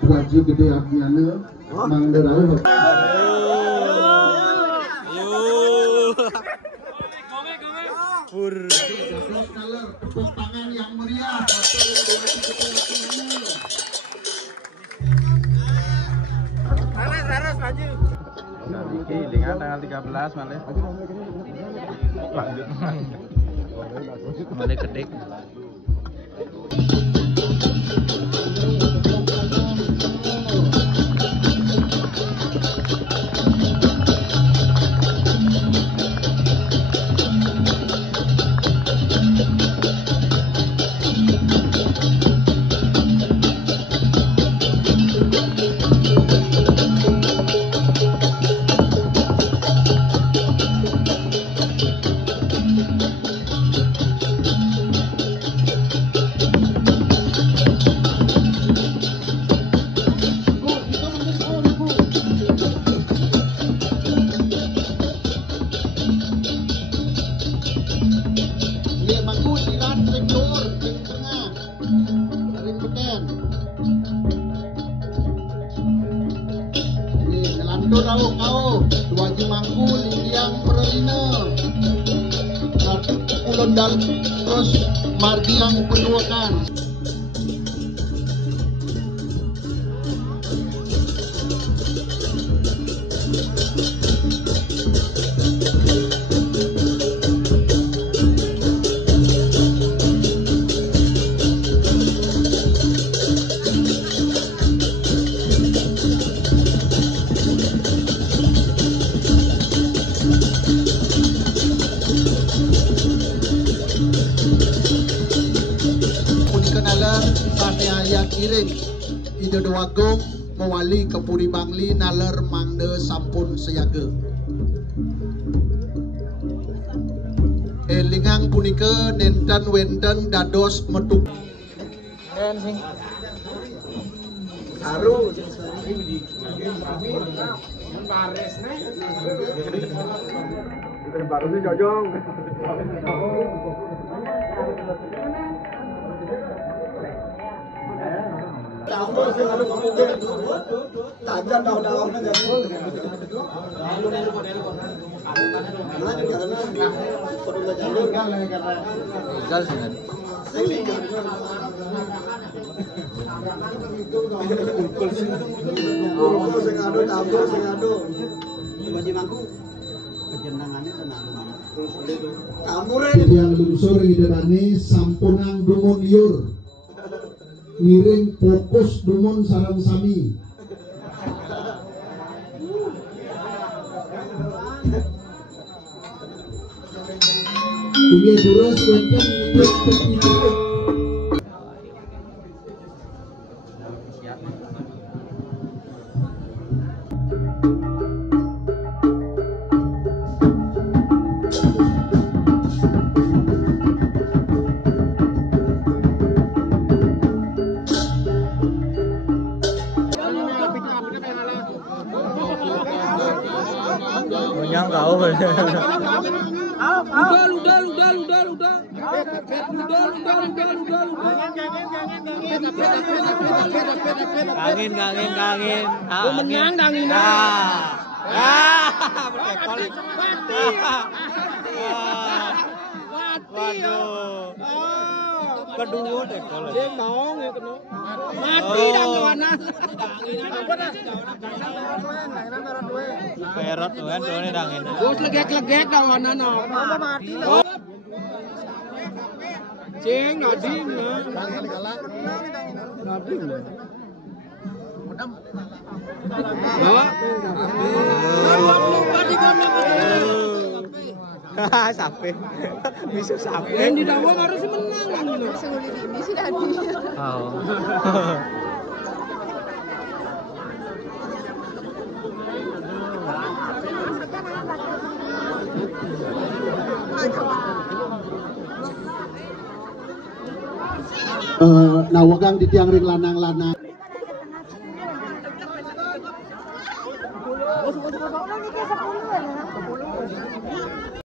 wajib gede apiana mang derau. Pur. Tepuk tangan yang meriah. Harus maju. Niki dengan tanggal 13 malah. Lanjut. Mulai ketik. Tahu kau dua jemangku yang perlina satu kulon dan terus margi yang penuakan. Kiring ide doagung mewali ke Puri Bangli naler mangde sampun seyaga. Elingang punika nenten wenten dados metuk. Aru baru sih jojong. Tajan daun-daunnya jadi. Gagal sih kan. Yang lulusur idetane sampunang dumun liur. Ngiring fokus dumun sarang sami. Ini terus wenten untuk tertidur. Yang kau. Angin. Menang angin. Waduh. Kedua deh kalau. Dia nong ya kena. Mati dah kawana. Perot tuh kan tuh ini dangin. Terus legek kawana no. Mati. Ceng Nadim nah. Nadim. Bawa. Sampai bisa sampai. Yang di Dawa harus menang ini. Sulit ini sudah di. Oh. Nawagang di tiang ring lanang-lanang.